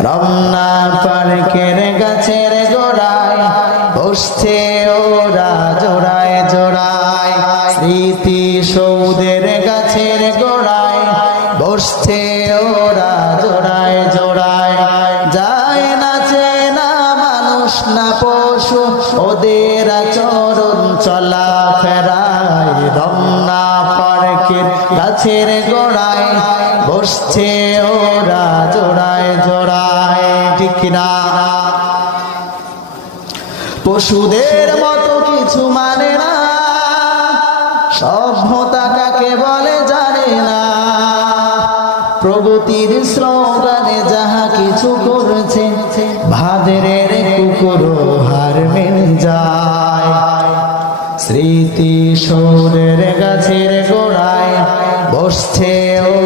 রমনা পার্কের গাছের গোড়ায়, বসছে ওরা জোড়ায় জোড়ায়। স্মৃতি সৌদের গাছের গোড়ায়, বসছে ওরা জোড়ায় জোড়ায়। যায় না চেনা মানুষ, না পশু, ওদের আচরণ চলা ফেরায় রমনা পার্কের গাছের গোড়ায়, বসছে ওরা জোড়ায় জোড়ায়। ঠিক কিনা? পশুদের মতো কিছু মানে না। সভ্যতা কাকে বলে জানে না। প্রগতির শ্লোগানে যাহা কিছু করছে ভাদের কুকুর হার মিল যায়। স্মৃতি সৌরের গাছের গোড়ায় বসছে ও